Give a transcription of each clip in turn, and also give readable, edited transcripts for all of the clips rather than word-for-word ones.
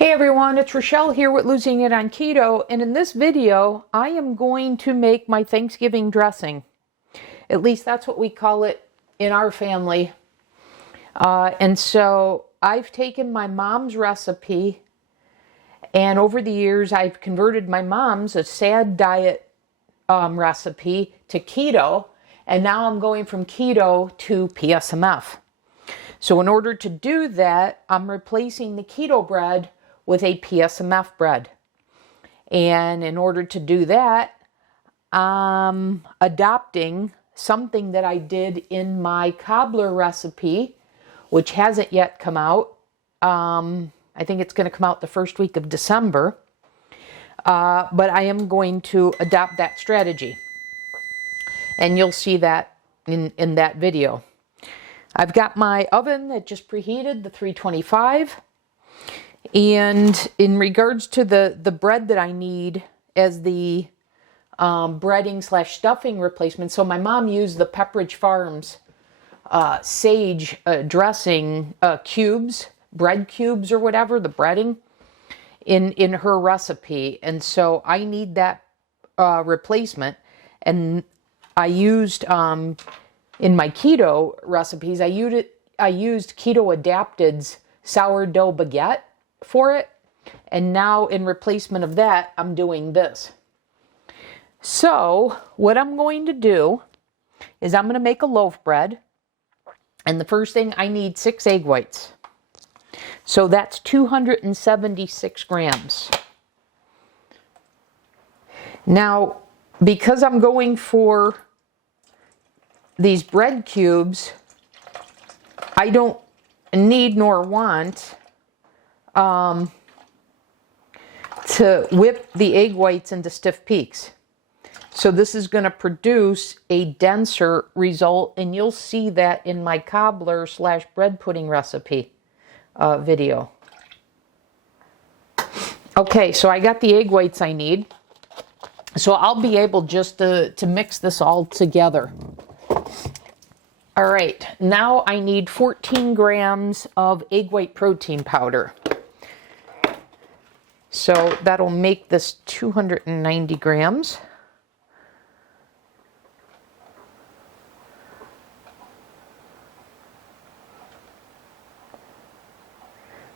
Hey everyone, it's Rochelle here with Losing It on Keto, and in this video I am going to make my Thanksgiving dressing. At least that's what we call it in our family. And so I've taken my mom's recipe, and over the years I've converted my mom's a sad diet recipe to keto, and now I'm going from keto to PSMF. So in order to do that, I'm replacing the keto bread with a PSMF bread. And in order to do that, I'm adopting something that I did in my cobbler recipe, which hasn't yet come out. I think it's going to come out the first week of December. But I am going to adopt that strategy. And you'll see that in that video. I've got my oven that just preheated, the 325. And in regards to the bread that I need as the breading / stuffing replacement, so my mom used the Pepperidge Farms sage dressing cubes, bread cubes or whatever, the breading in her recipe. And so I need that replacement. And I used, in my keto recipes, I used Keto Adapted's sourdough baguette for it, and now in replacement of that I'm doing this. So what I'm going to do is I'm going to make a loaf bread, and the first thing I need 6 egg whites, so that's 276 grams. Now because I'm going for these bread cubes, I don't need nor want to whip the egg whites into stiff peaks. So this is going to produce a denser result, and you'll see that in my cobbler / bread pudding recipe video. Okay, so I got the egg whites I need. So I'll be able just to mix this all together. All right, now I need 14 grams of egg white protein powder. So that'll make this 290 grams.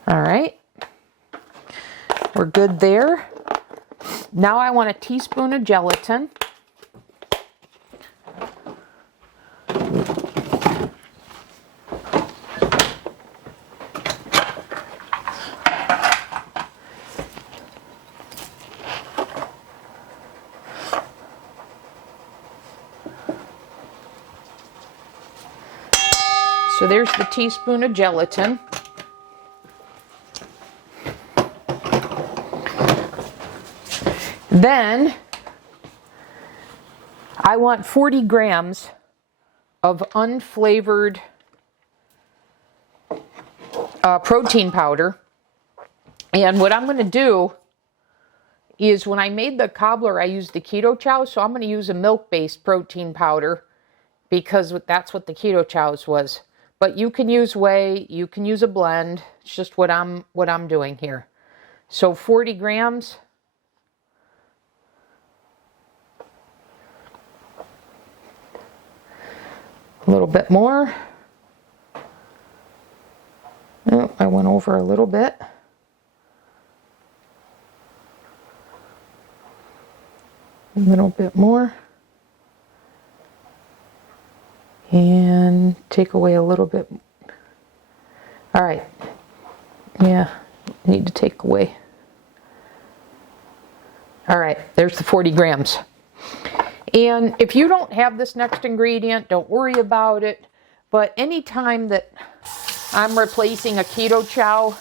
All right, we're good there. Now I want a teaspoon of gelatin. So there's the teaspoon of gelatin. Then I want 40 grams of unflavored protein powder. And what I'm going to do is, when I made the cobbler, I used the Keto Chow, so I'm going to use a milk-based protein powder because that's what the Keto Chow's was. But you can use whey, you can use a blend. It's just what I'm doing here. So 40 grams. A little bit more. Oh, I went over a little bit. A little bit more. And take away a little bit. All right. Yeah, need to take away. All right, there's the 40 grams. And if you don't have this next ingredient, don't worry about it. But anytime that I'm replacing a Keto Chow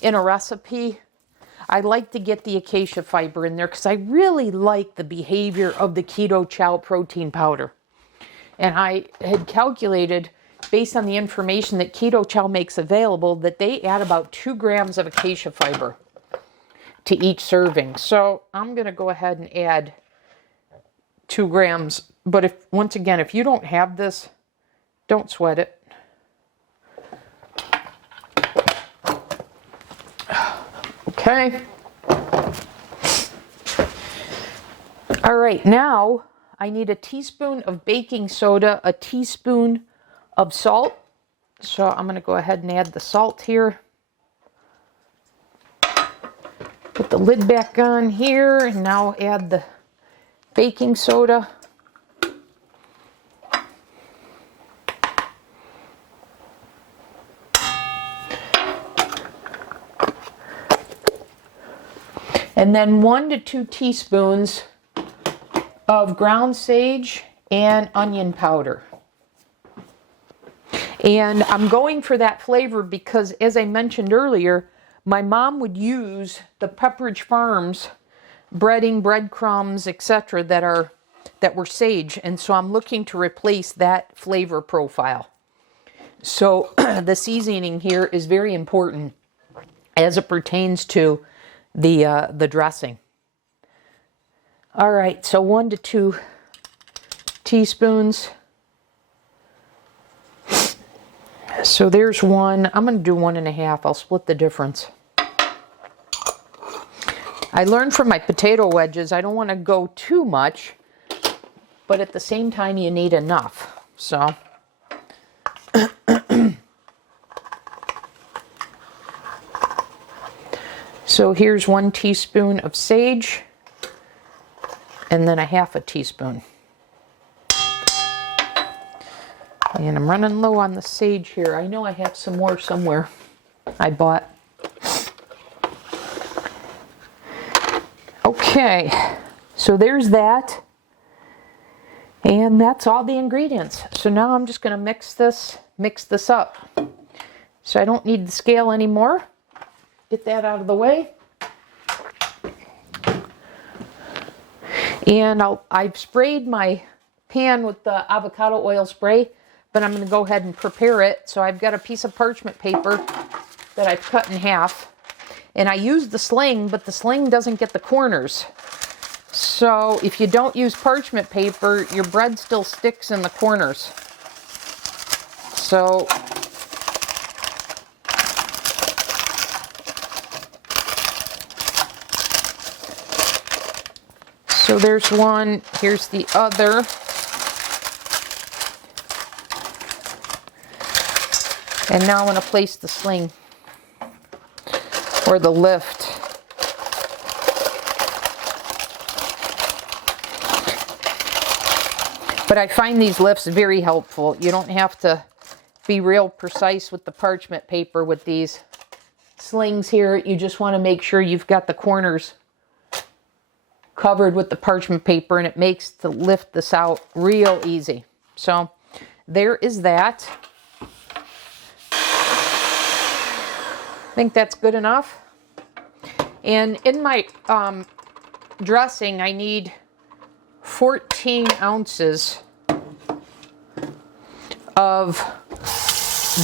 in a recipe, I like to get the acacia fiber in there because I really like the behavior of the Keto Chow protein powder. And I had calculated, based on the information that Keto Chow makes available, that they add about 2 grams of acacia fiber to each serving. So I'm going to go ahead and add 2 grams. But once again, if you don't have this, don't sweat it. Okay. All right, now I need a teaspoon of baking soda, a teaspoon of salt. So I'm going to go ahead and add the salt here. Put the lid back on here, and now add the baking soda. And then 1 to 2 teaspoons of ground sage and onion powder. And I'm going for that flavor because, as I mentioned earlier, my mom would use the Pepperidge Farms breading, breadcrumbs, etc. that were sage, and so I'm looking to replace that flavor profile. So the seasoning here is very important as it pertains to the dressing. All right, so 1 to 2 teaspoons. So there's 1. I'm going to do 1.5. I'll split the difference. I learned from my potato wedges, I don't want to go too much, but at the same time you need enough. So so here's 1 teaspoon of sage, and then 1/2 teaspoon. And I'm running low on the sage here. I know I have some more somewhere I bought. Okay, so there's that. And that's all the ingredients. So now I'm just going to mix this up. So I don't need the scale anymore. Get that out of the way. And I've sprayed my pan with the avocado oil spray, but I'm going to go ahead and prepare it. So I've got a piece of parchment paper that I've cut in half. And I use the sling, but the sling doesn't get the corners. So if you don't use parchment paper, your bread still sticks in the corners. So there's one, here's the other. And now I'm going to place the sling or the lift. But I find these lifts very helpful. You don't have to be real precise with the parchment paper with these slings here. You just want to make sure you've got the corners covered with the parchment paper, and it makes to lift this out real easy. So there is that. I think that's good enough. And in my dressing, I need 14 ounces of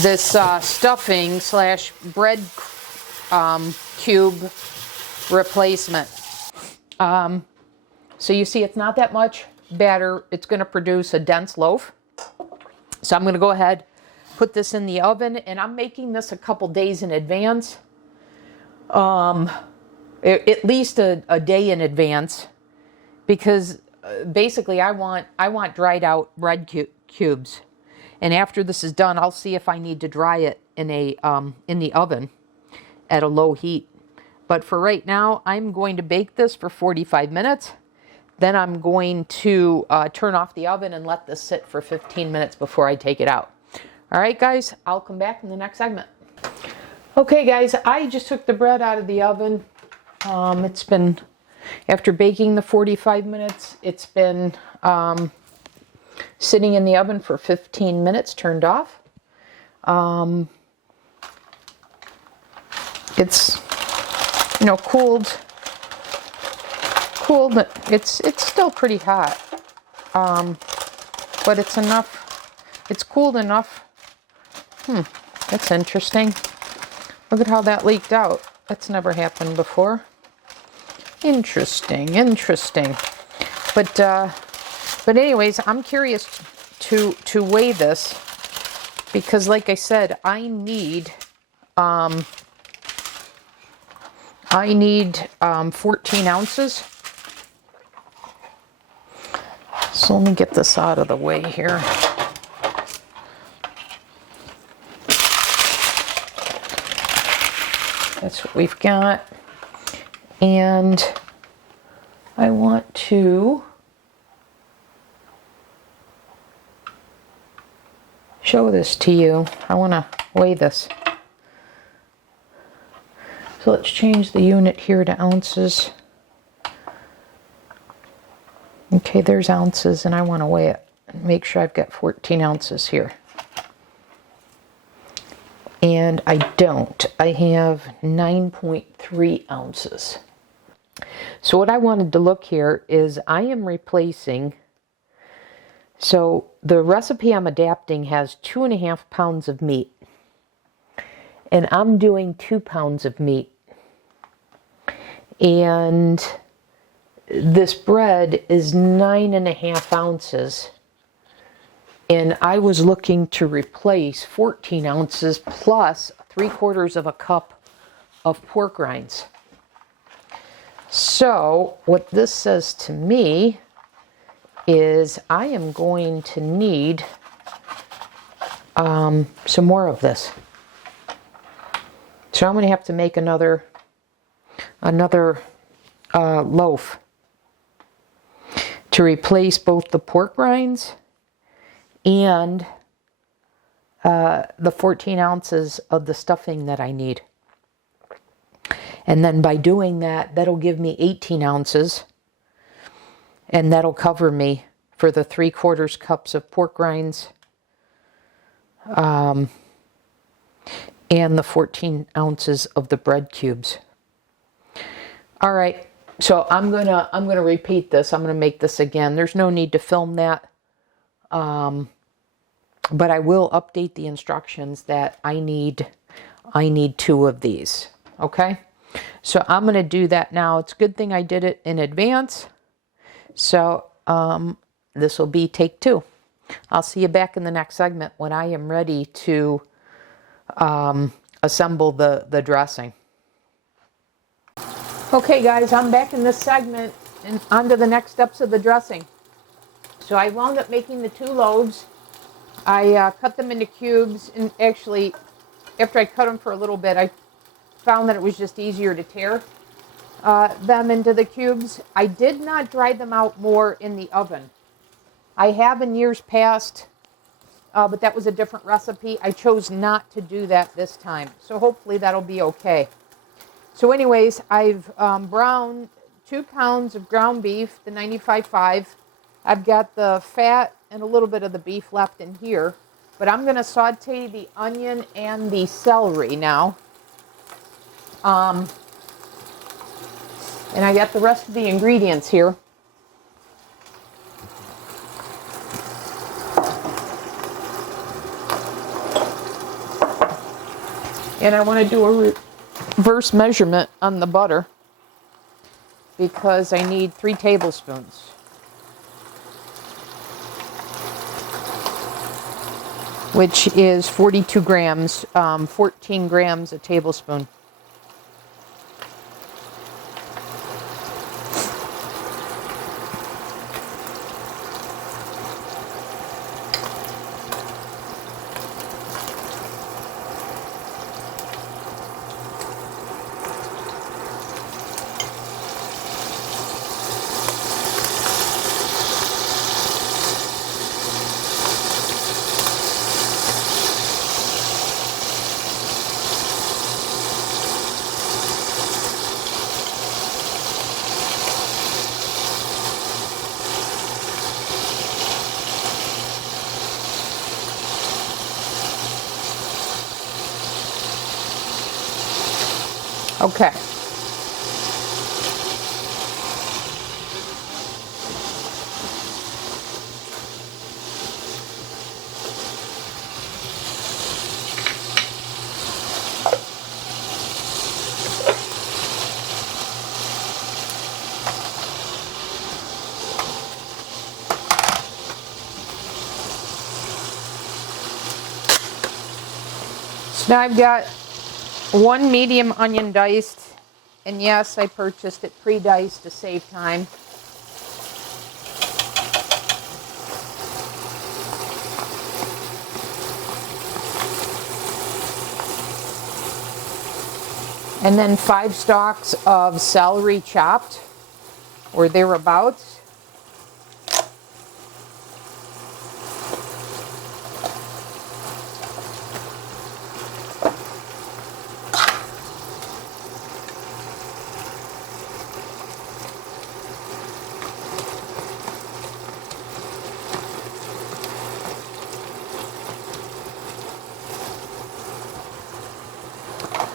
this stuffing slash bread cube replacement. So you see it's not that much batter. It's going to produce a dense loaf. So I'm going to go ahead, put this in the oven, and I'm making this a couple days in advance. At least a day in advance, because basically I want dried out bread cubes. And after this is done, I'll see if I need to dry it in the oven at a low heat. But for right now, I'm going to bake this for 45 minutes. Then I'm going to turn off the oven and let this sit for 15 minutes before I take it out. All right, guys, I'll come back in the next segment. Okay, guys, I just took the bread out of the oven. It's been, after baking the 45 minutes, it's been sitting in the oven for 15 minutes, turned off. It's, cooled. It's still pretty hot, but it's enough. It's cooled enough. That's interesting. Look at how that leaked out. That's never happened before. Interesting. But anyways, I'm curious to weigh this, because like I said, I need I need 14 ounces. So let me get this out of the way here. That's what we've got. And I want to show this to you. I want to weigh this. So let's change the unit here to ounces. Okay, there's ounces, and I want to weigh it and make sure I've got 14 ounces here. And I don't. I have 9.3 ounces. So what I wanted to look here is I am replacing, so the recipe I'm adapting has 2.5 pounds of meat. And I'm doing 2 pounds of meat. And this bread is 9.5 ounces. And I was looking to replace 14 ounces plus 3/4 of a cup of pork rinds. So what this says to me is I am going to need some more of this. So I'm going to have to make another loaf to replace both the pork rinds and the 14 ounces of the stuffing that I need. And then by doing that, that'll give me 18 ounces. And that'll cover me for the 3/4 cups of pork rinds and the 14 ounces of the bread cubes. All right, so I'm gonna repeat this. I'm gonna make this again. There's no need to film that, but I will update the instructions that I need 2 of these. Okay, so I'm gonna do that now. It's a good thing I did it in advance. So this will be take 2. I'll see you back in the next segment when I am ready to assemble the dressing. Okay guys, I'm back in this segment and on to the next steps of the dressing. So I wound up making the 2 loaves. I cut them into cubes, and actually after I cut them for a little bit, I found that it was just easier to tear them into the cubes. I did not dry them out more in the oven. I have in years past, but that was a different recipe. I chose not to do that this time, so hopefully that'll be okay. So anyways, I've browned 2 pounds of ground beef, the 95.5. I've got the fat and a little bit of the beef left in here, but I'm going to saute the onion and the celery now. And I got the rest of the ingredients here. And I want to do a reverse measurement on the butter because I need 3 tablespoons. Which is 42 grams, 14 grams a tablespoon. Okay. So now I've got 1 medium onion diced, 1 medium celery, 1 medium cucumber, 1 medium carrot, 1 medium And yes, I purchased it pre-diced to save time. And then 5 stalks of celery chopped, or thereabouts.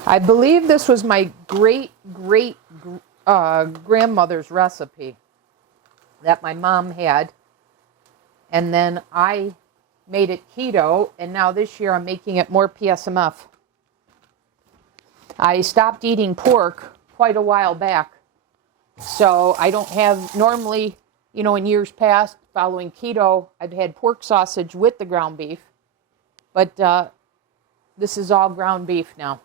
I believe this was my great grandmother's recipe that my mom had. And then I made it keto, and now this year I'm making it more PSMF. I stopped eating pork quite a while back. So I don't have, normally, you know, in years past, following keto, I've had pork sausage with the ground beef. But this is all ground beef now.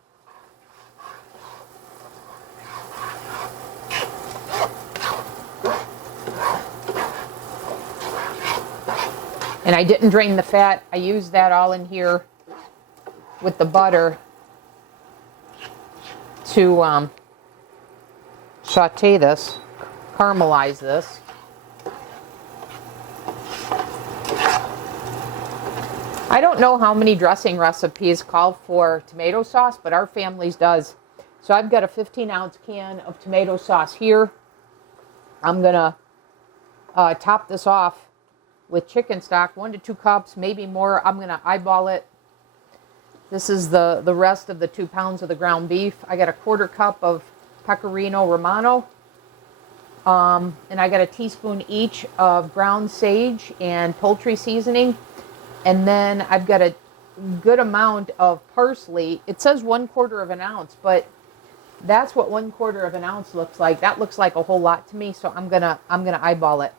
And I didn't drain the fat. I used that all in here with the butter to saute this, caramelize this. I don't know how many dressing recipes call for tomato sauce, but our family's does. So I've got a 15-ounce can of tomato sauce here. I'm going to top this off with chicken stock, 1 to 2 cups, maybe more. I'm going to eyeball it. This is the rest of the 2 pounds of the ground beef. I got a 1/4 cup of pecorino romano. And I got a teaspoon each of ground sage and poultry seasoning. And then I've got a good amount of parsley. It says 1/4 of an ounce, but that's what 1/4 of an ounce looks like. That looks like a whole lot to me, so I'm gonna eyeball it.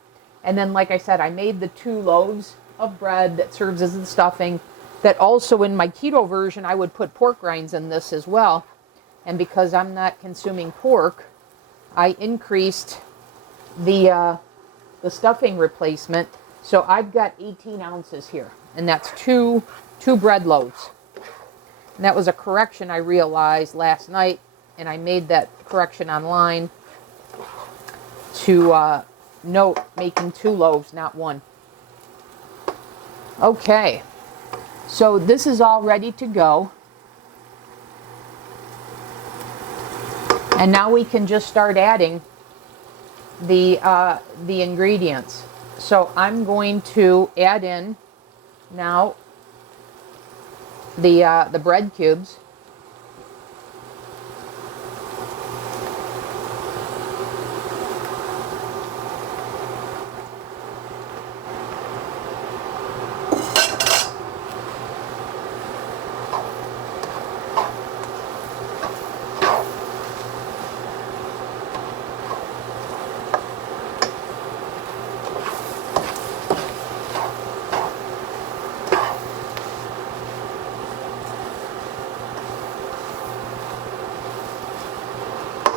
And then, like I said, I made the 2 loaves of bread that serves as the stuffing. That also, in my keto version, I would put pork rinds in this as well. And because I'm not consuming pork, I increased the stuffing replacement. So I've got 18 ounces here, and that's two bread loaves. And that was a correction I realized last night, and I made that correction online to note making 2 loaves, not 1. Okay, so this is all ready to go. And now we can just start adding the ingredients. So I'm going to add in now the bread cubes.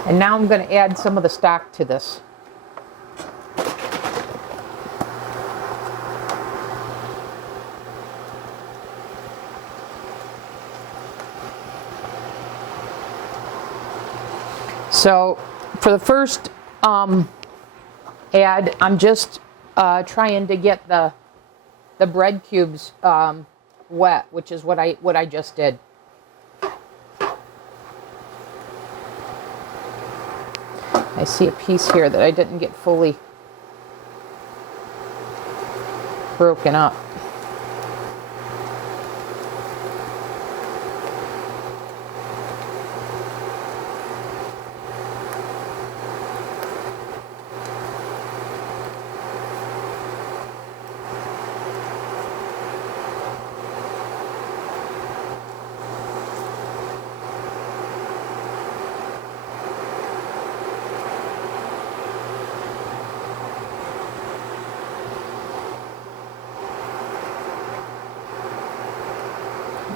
And now I'm going to add some of the stock to this. So for the first add, I'm just trying to get the bread cubes wet, which is what I just did. I see a piece here that I didn't get fully broken up.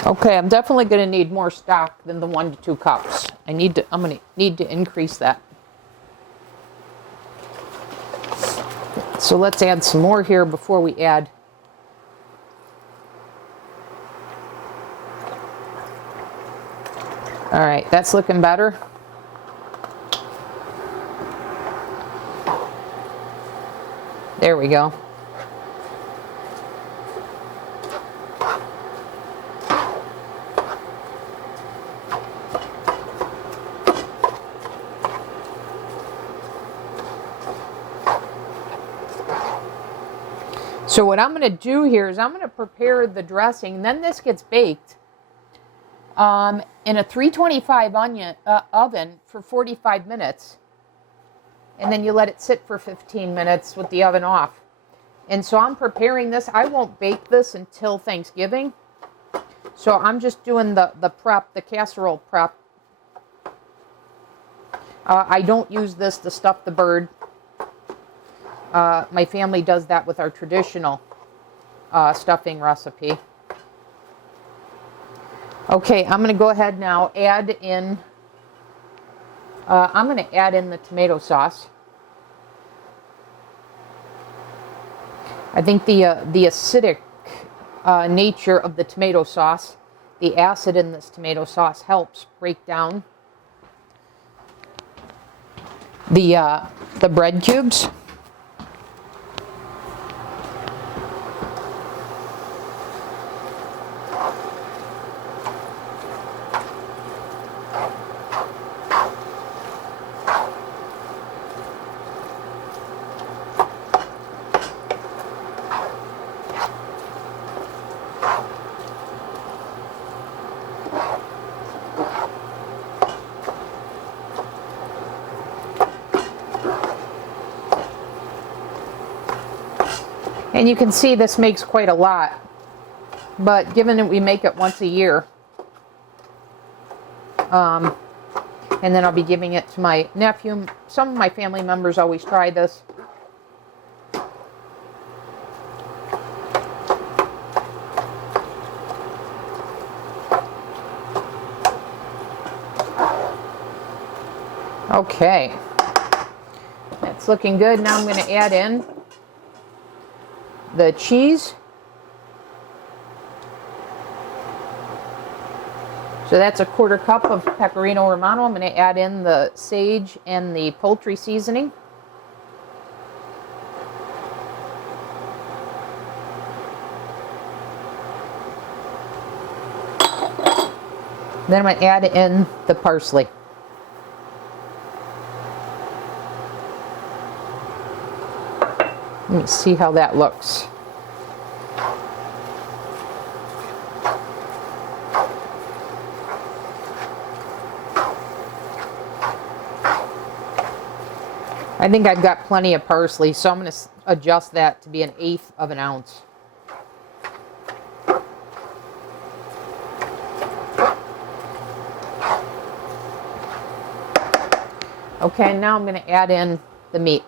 Okay, I'm definitely going to need more stock than the 1 to 2 cups. I'm going to need to increase that. So let's add some more here before we add. All right, that's looking better. There we go. So what I'm going to do here is I'm going to prepare the dressing, and then this gets baked in a 325 oven for 45 minutes. And then you let it sit for 15 minutes with the oven off. And so I'm preparing this. I won't bake this until Thanksgiving. So I'm just doing the prep, the casserole prep. I don't use this to stuff the bird. My family does that with our traditional stuffing recipe. Okay, I'm going to go ahead now add in, I'm going to add in the tomato sauce. I think the acidic nature of the tomato sauce, the acid in this tomato sauce helps break down the bread cubes. And you can see this makes quite a lot, but given that we make it once a year, and then I'll be giving it to my nephew. Some of my family members always try this. Okay, that's looking good. Now I'm going to add in the cheese. So that's a 1/4 cup of pecorino romano. I'm going to add in the sage and the poultry seasoning. Then I'm going to add in the parsley. Let me see how that looks. I think I've got plenty of parsley, so I'm going to adjust that to be 1/8 of an ounce. Okay, now I'm going to add in the meat.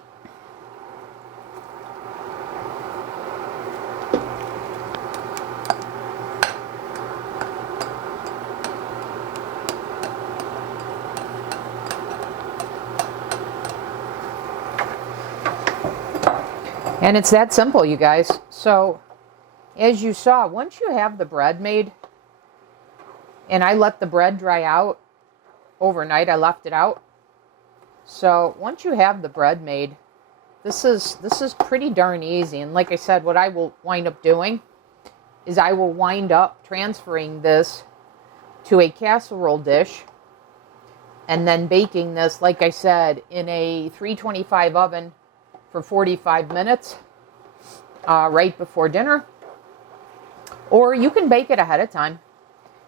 And it's that simple, you guys. So, as you saw, once you have the bread made, and I let the bread dry out overnight, I left it out. So, once you have the bread made, this is pretty darn easy. And like I said, what I will wind up doing is I will wind up transferring this to a casserole dish and then baking this, like I said, in a 325 oven for 45 minutes right before dinner. Or you can bake it ahead of time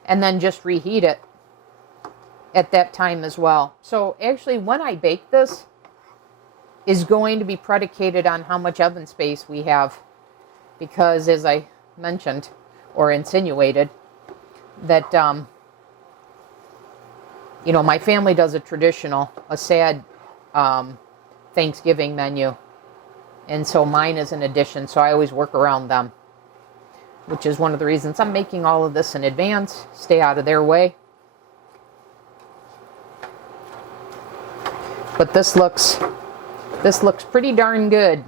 and then just reheat it at that time as well. So actually, when I bake this is going to be predicated on how much oven space we have, because as I mentioned or insinuated that you know, my family does a sad Thanksgiving menu. And so mine is an addition, so I always work around them, which is one of the reasons I'm making all of this in advance. Stay out of their way. But this looks pretty darn good.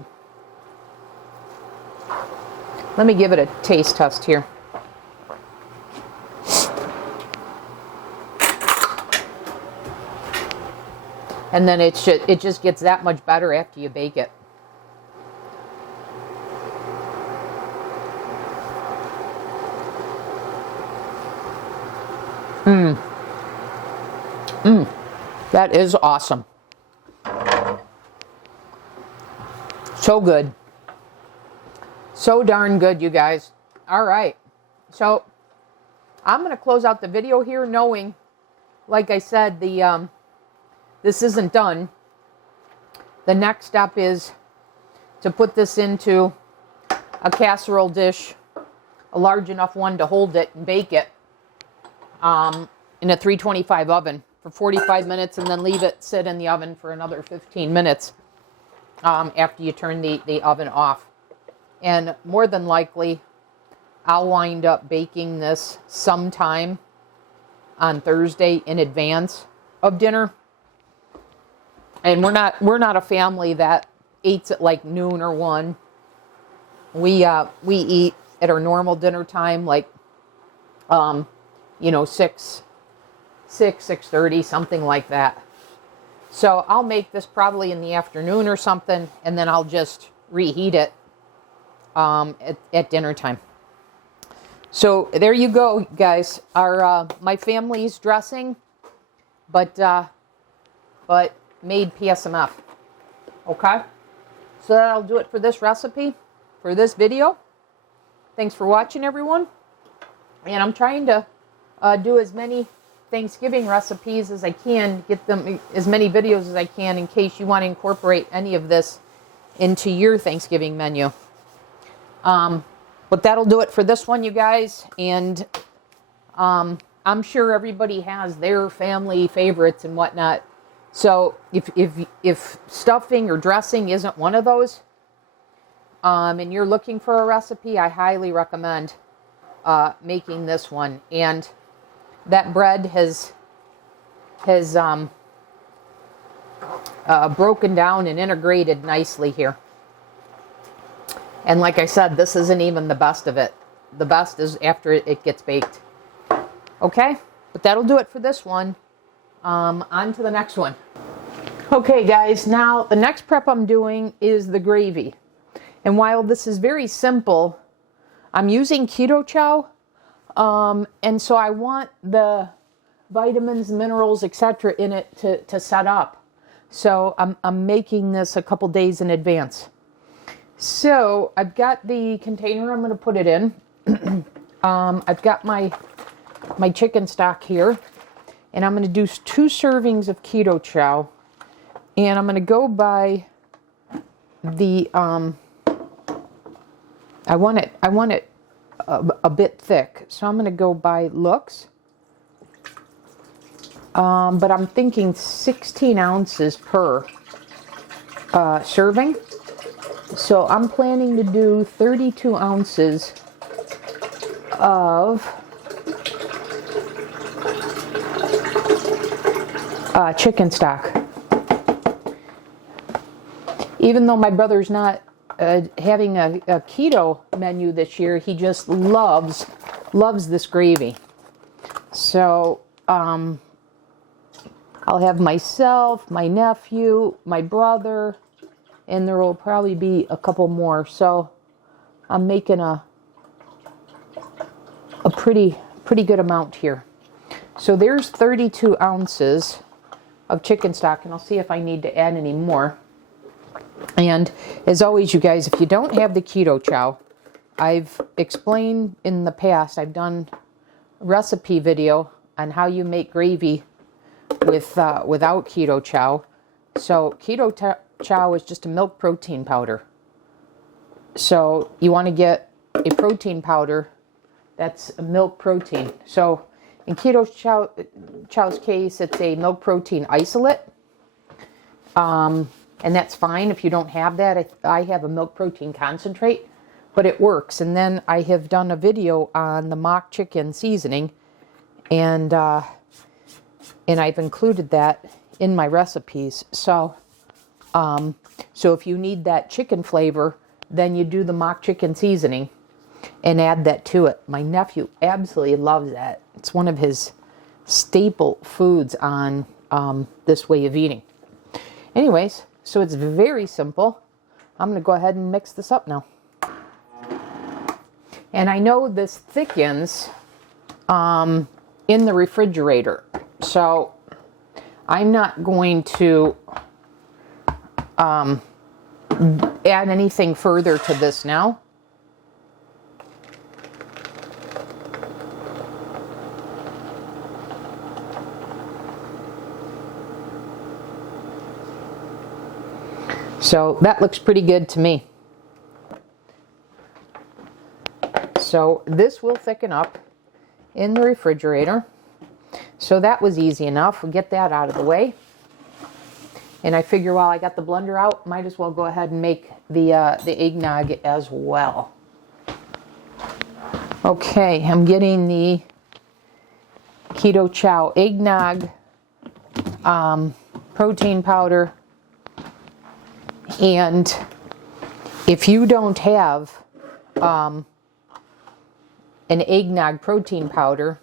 Let me give it a taste test here. And then it just gets that much better after you bake it. That is awesome. So good. So darn good, you guys. All right. So I'm going to close out the video here knowing, like I said, this isn't done. The next step is to put this into a casserole dish, a large enough one to hold it and bake it in a 325 oven for 45 minutes, and then leave it sit in the oven for another 15 minutes after you turn the oven off. And more than likely, I'll wind up baking this sometime on Thursday in advance of dinner. And we're not a family that eats at like noon or 1. We eat at our normal dinner time, like 6:30, something like that. So I'll make this probably in the afternoon or something, and then I'll just reheat it at dinner time. So there you go, guys. Our my family's dressing, but made PSMF. Okay, so that'll do it for this recipe, for this video. Thanks for watching, everyone. And I'm trying to do as many Thanksgiving recipes as I can, get them as many videos as I can in case you want to incorporate any of this into your Thanksgiving menu. But that'll do it for this one, you guys. And I'm sure everybody has their family favorites and whatnot. So if stuffing or dressing isn't one of those, and you're looking for a recipe, I highly recommend making this one. And that bread has broken down and integrated nicely here. And like I said, this isn't even the best of it. The best is after it gets baked. Okay, but that'll do it for this one. On to the next one. Okay, guys, now the next prep I'm doing is the gravy. And while this is very simple, I'm using keto chow. And so I want the vitamins, minerals, etc. in it to set up. So I'm making this a couple days in advance. So I've got the container I'm going to put it in. I've got my chicken stock here, and I'm going to do 2 servings of keto chow, and I'm going to go by the I want it a bit thick, so I'm going to go by looks. But I'm thinking 16 ounces per serving. So I'm planning to do 32 ounces of chicken stock. Even though my brother's not having a keto menu this year, he just loves this gravy. So I'll have myself, my nephew, my brother, and there will probably be a couple more. So I'm making a pretty good amount here. So there's 32 ounces of chicken stock, and I'll see if I need to add any more. And as always, you guys, if you don't have the keto chow, I've explained in the past, I've done a recipe video on how you make gravy without keto chow. So keto chow is just a milk protein powder. So you want to get a protein powder that's a milk protein. So in keto chow's case, it's a milk protein isolate. And that's fine if you don't have that. I have a milk protein concentrate, but it works. And then I have done a video on the mock chicken seasoning, and I've included that in my recipes. So if you need that chicken flavor, then you do the mock chicken seasoning and add that to it. My nephew absolutely loves that. It's one of his staple foods on this way of eating. Anyways, so it's very simple. I'm going to go ahead and mix this up now. And I know this thickens in the refrigerator, so I'm not going to add anything further to this now. So that looks pretty good to me. So this will thicken up in the refrigerator. So that was easy enough. We'll get that out of the way. And I figure while I got the blender out, might as well go ahead and make the eggnog as well. Okay, I'm getting the Keto Chow eggnog, protein powder. And if you don't have an eggnog protein powder,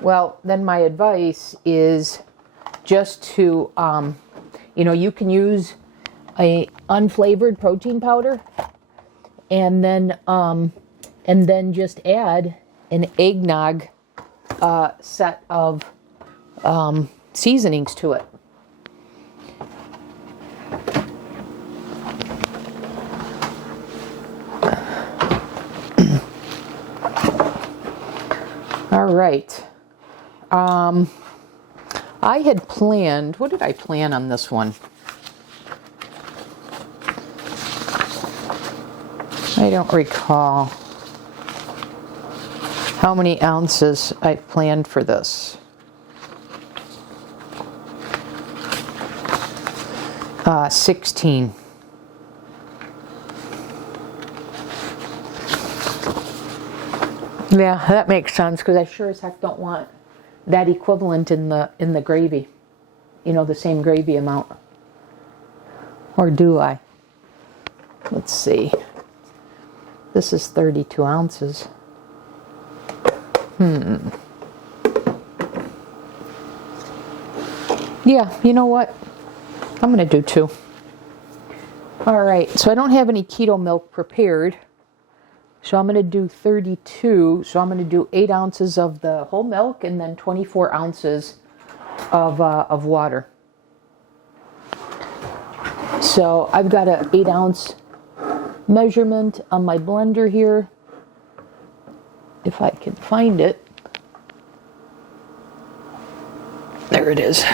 well, then my advice is just to, you can use a unflavored protein powder, and then just add an eggnog set of seasonings to it. All right. I had planned, what did I plan on this one? I don't recall how many ounces I planned for this. 16. Yeah, that makes sense, because I sure as heck don't want that equivalent in the gravy. The same gravy amount. Or do I? Let's see. This is 32 ounces. Yeah, you know what? I'm going to do 2. All right, so I don't have any keto milk prepared. So I'm going to do 32. So I'm going to do 8 ounces of the whole milk and then 24 ounces of water. So I've got an 8 ounce measurement on my blender here. If I can find it. There it is.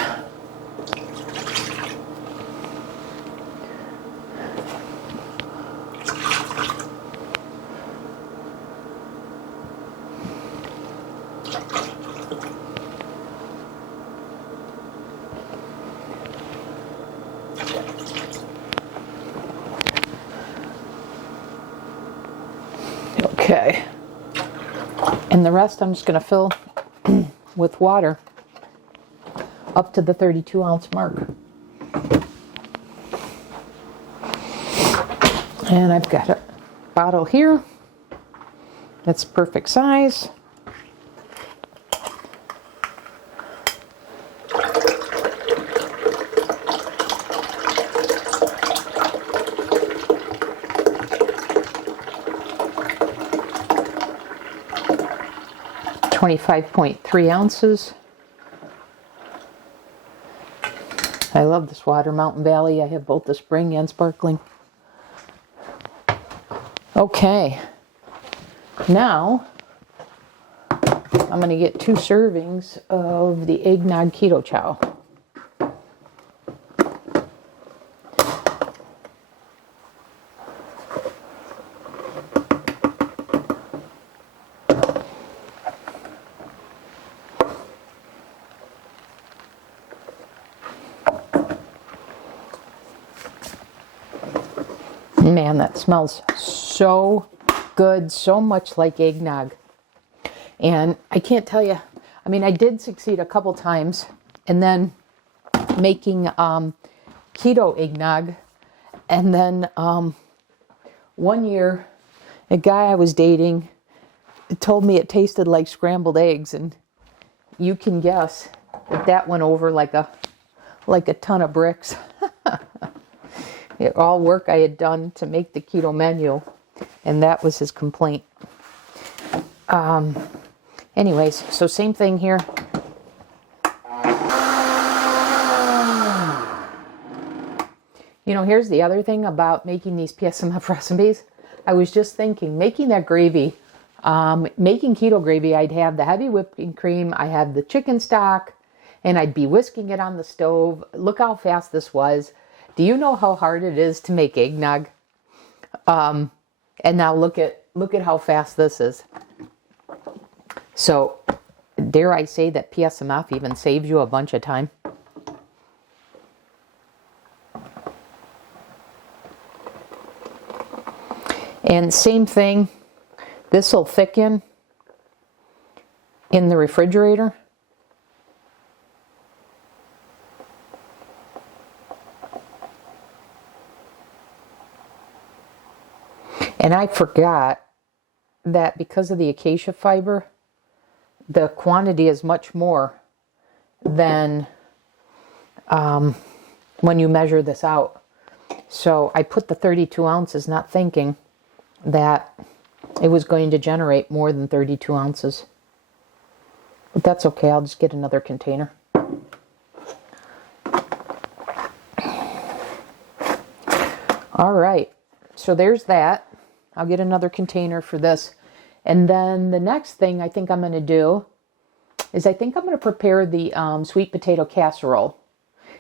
Okay, and the rest I'm just going to fill with water up to the 32 ounce mark. And I've got a bottle here that's perfect size. .3 ounces. I love this water, Mountain Valley. I have both the spring and sparkling. Okay, now I'm going to get 2 servings of the eggnog keto chow. Man, that smells so good, so much like eggnog. And I can't tell you, I mean, I did succeed a couple times, and then making keto eggnog. And then one year, a guy I was dating told me it tasted like scrambled eggs, and you can guess that went over like a ton of bricks. All work I had done to make the keto menu, and that was his complaint. Anyways, so same thing here. You know, here's the other thing about making these PSMF recipes. I was just thinking, making that gravy, making keto gravy, I'd have the heavy whipping cream, I have the chicken stock, and I'd be whisking it on the stove. Look how fast this was. Do you know how hard it is to make eggnog? And now look at how fast this is. So, dare I say that PSMF even saves you a bunch of time? And same thing, this will thicken in the refrigerator. And I forgot that because of the acacia fiber, the quantity is much more than when you measure this out. So I put the 32 ounces not thinking that it was going to generate more than 32 ounces. But that's okay, I'll just get another container. All right, so there's that. I'll get another container for this. And then the next thing I think I'm going to do is I think I'm going to prepare the sweet potato casserole.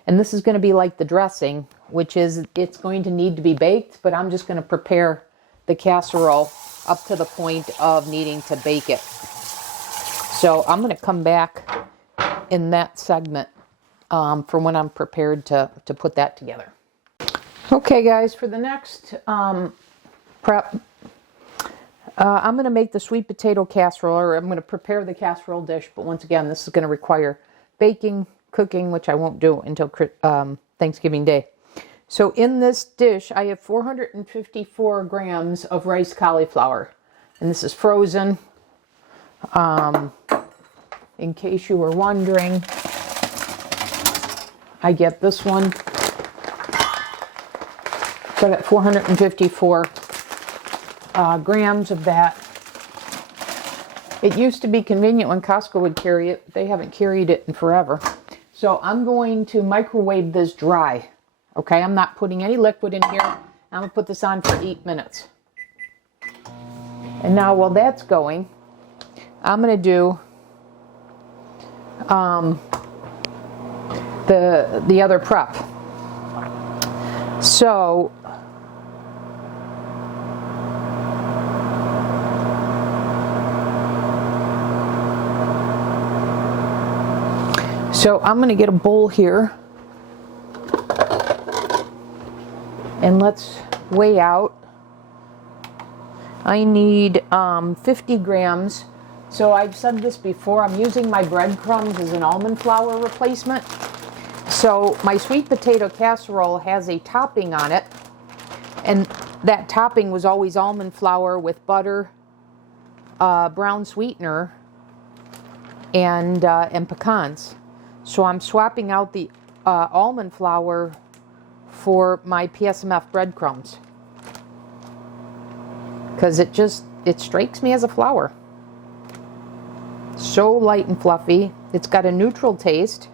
And this is going to be like the dressing, which is, it's going to need to be baked, but I'm just going to prepare the casserole up to the point of needing to bake it. So I'm going to come back in that segment for when I'm prepared to put that together. Okay guys, for the next prep, I'm going to make the sweet potato casserole, or I'm going to prepare the casserole dish, but once again, this is going to require baking, cooking, which I won't do until Thanksgiving Day. So in this dish, I have 454 grams of rice cauliflower, and this is frozen. In case you were wondering, I get this one. Got at 454 grams of that. It used to be convenient when Costco would carry it, but they haven't carried it in forever. So I'm going to microwave this dry. Okay, I'm not putting any liquid in here. I'm going to put this on for 8 minutes. And now while that's going, I'm going to do the other prep. So I'm going to get a bowl here, and let's weigh out. I need 50 grams. So I've said this before, I'm using my breadcrumbs as an almond flour replacement. So my sweet potato casserole has a topping on it, and that topping was always almond flour with butter, brown sweetener, and pecans. So I'm swapping out the almond flour for my PSMF breadcrumbs, because it strikes me as a flour. So light and fluffy. It's got a neutral taste.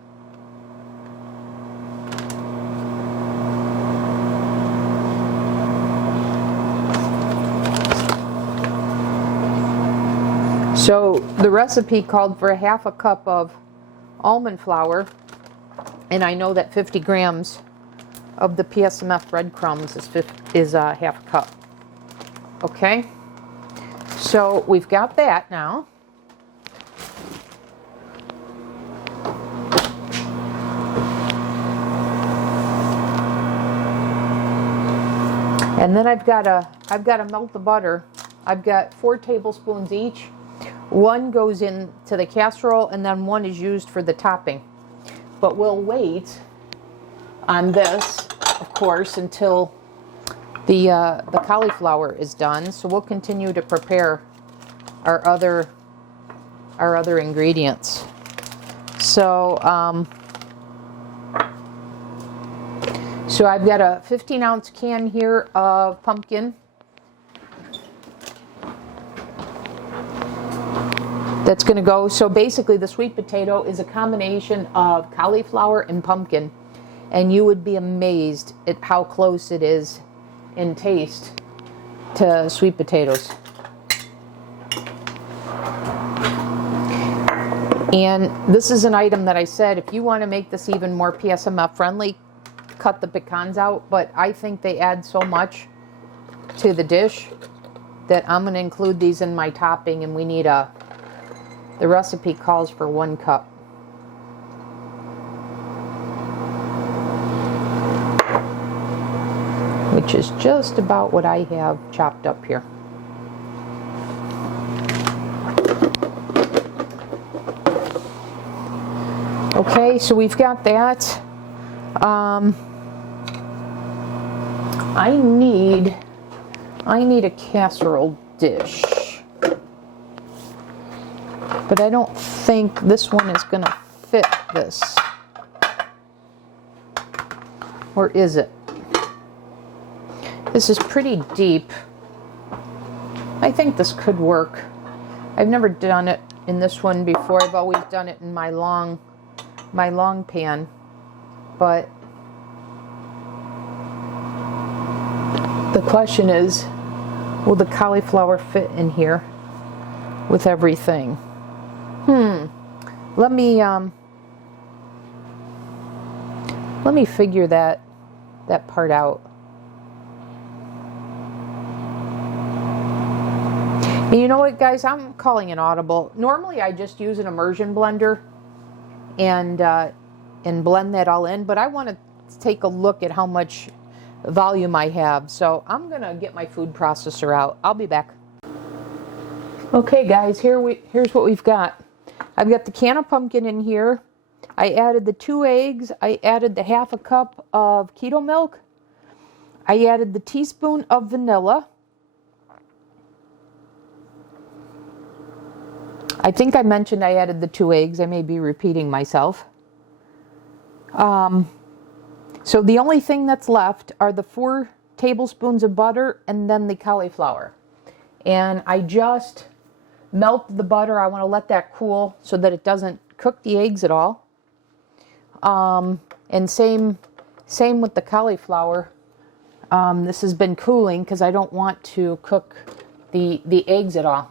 So the recipe called for a half a cup of almond flour, and I know that 50 grams of the PSMF breadcrumbs is half a cup. Okay, so we've got that now. And then I've got to melt the butter. I've got 4 tablespoons each. One goes into the casserole, and then one is used for the topping. But we'll wait on this, of course, until the cauliflower is done. So we'll continue to prepare our other ingredients. So so I've got a 15-ounce can here of pumpkin. That's going to go. So basically the sweet potato is a combination of cauliflower and pumpkin, and you would be amazed at how close it is in taste to sweet potatoes. And this is an item that I said, if you want to make this even more PSMF friendly, cut the pecans out, but I think they add so much to the dish that I'm going to include these in my topping, and we need the recipe calls for 1 cup. Which is just about what I have chopped up here. Okay, so we've got that. I need a casserole dish, but I don't think this one is going to fit this. Or is it? This is pretty deep. I think this could work. I've never done it in this one before. I've always done it in my long pan, but the question is, will the cauliflower fit in here with everything? Let me figure that part out. And you know what, guys? I'm calling an audible. Normally I just use an immersion blender and blend that all in, but I want to take a look at how much volume I have, so I'm gonna get my food processor out. I'll be back. Okay guys, here's what we've got. I've got the can of pumpkin in here. I added the 2 eggs. I added the 1/2 cup of keto milk. I added the teaspoon of vanilla. I think I mentioned I added the 2 eggs. I may be repeating myself. So the only thing that's left are the 4 tablespoons of butter and then the cauliflower. And I just melt the butter. I want to let that cool so that it doesn't cook the eggs at all. And same with the cauliflower. This has been cooling because I don't want to cook the eggs at all.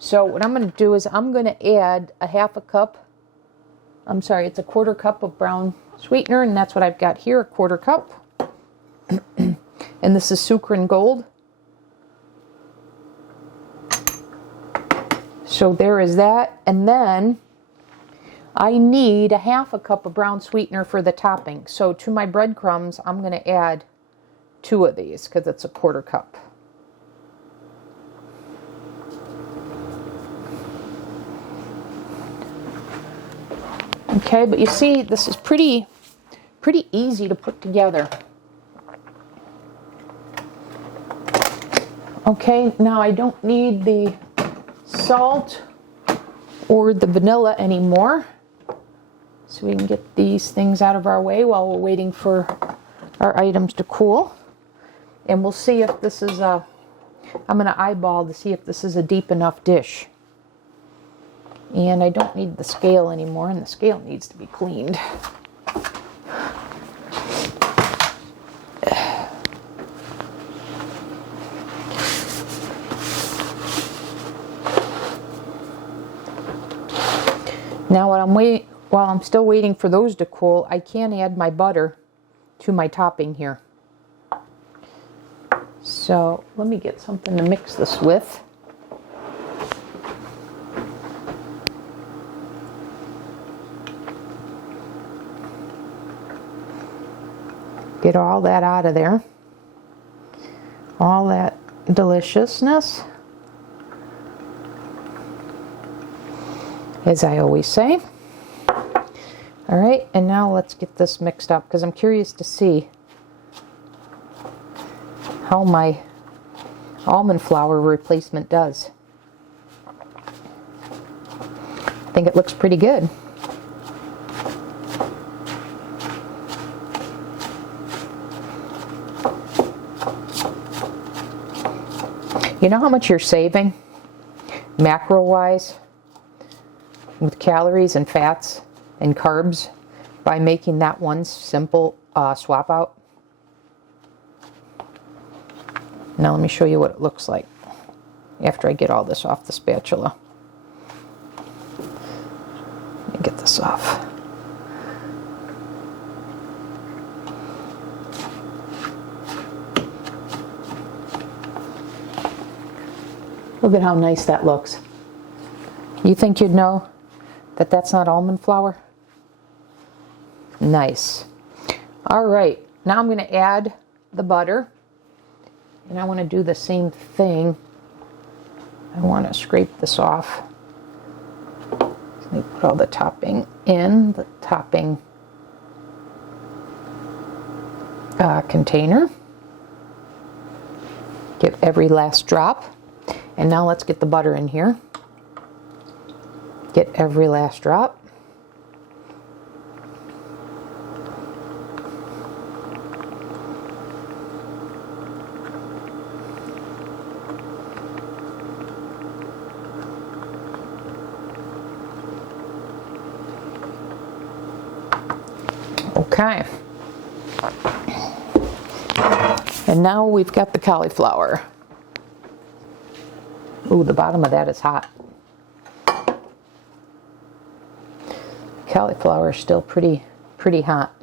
So what I'm going to do is I'm going to add a 1/2 cup. I'm sorry, it's a 1/4 cup of brown sweetener, and that's what I've got here, a 1/4 cup. And this is Sucre and Gold. So there is that. And then I need a 1/2 cup of brown sweetener for the topping. So to my breadcrumbs, I'm going to add 2 of these because it's a 1/4 cup. Okay, but you see, this is pretty easy to put together. Okay, now I don't need the salt or the vanilla anymore. So we can get these things out of our way while we're waiting for our items to cool. And we'll see if this is I'm going to eyeball to see if this is a deep enough dish. And I don't need the scale anymore, and the scale needs to be cleaned. Now while I'm still waiting for those to cool, I can add my butter to my topping here. So let me get something to mix this with. Get all that out of there. All that deliciousness. As I always say. All right, and now let's get this mixed up because I'm curious to see how my almond flour replacement does. I think it looks pretty good. You know how much you're saving macro-wise with calories and fats and carbs by making that one simple swap out? Now let me show you what it looks like after I get all this off the spatula. Let me get this off. Look at how nice that looks. You think you'd know that that's not almond flour? Nice. All right, now I'm going to add the butter. And I want to do the same thing. I want to scrape this off. Let me put all the topping in the topping container. Get every last drop. And now let's get the butter in here. Get every last drop. Okay. And now we've got the cauliflower. Ooh, the bottom of that is hot. Cauliflower is still pretty hot.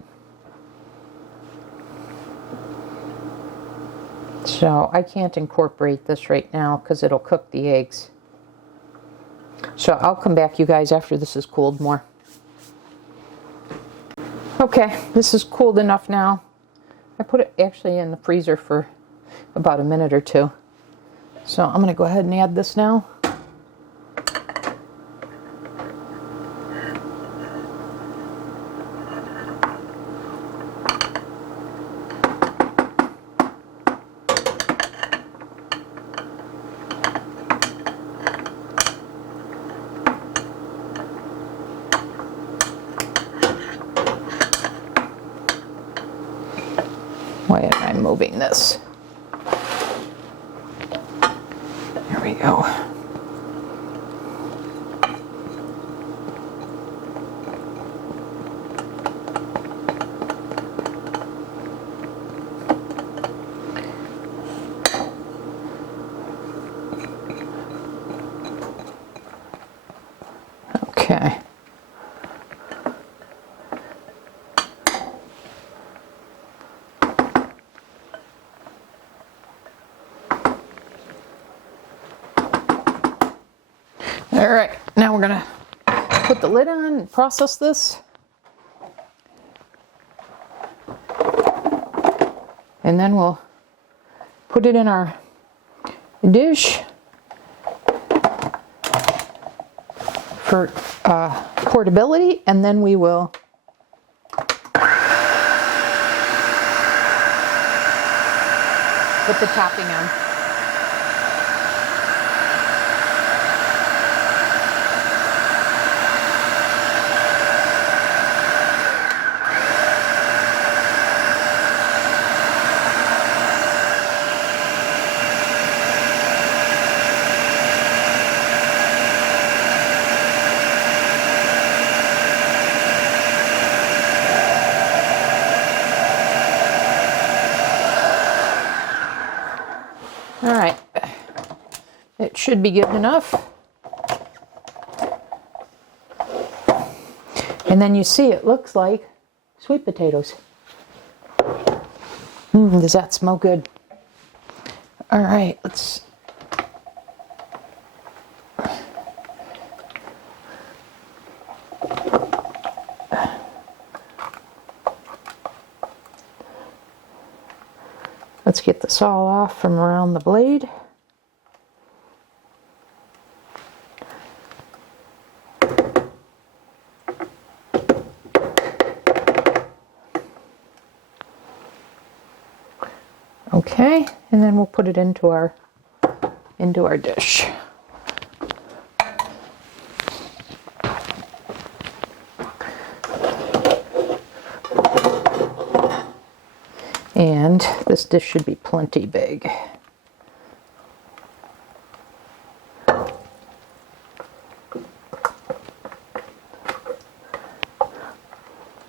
So I can't incorporate this right now because it'll cook the eggs. So I'll come back, you guys, after this is cooled more. Okay, this is cooled enough now. I put it actually in the freezer for about a minute or two. So I'm going to go ahead and add this now. Why am I moving this? There we go. Okay. All right, now we're gonna put the lid on and process this. And then we'll put it in our dish for portability, and then we will put the topping on. All right, it should be good enough. And then you see it looks like sweet potatoes. Does that smell good? All right, let's get this all off from around the blade. Okay, and then we'll put it into our dish. And this dish should be plenty big.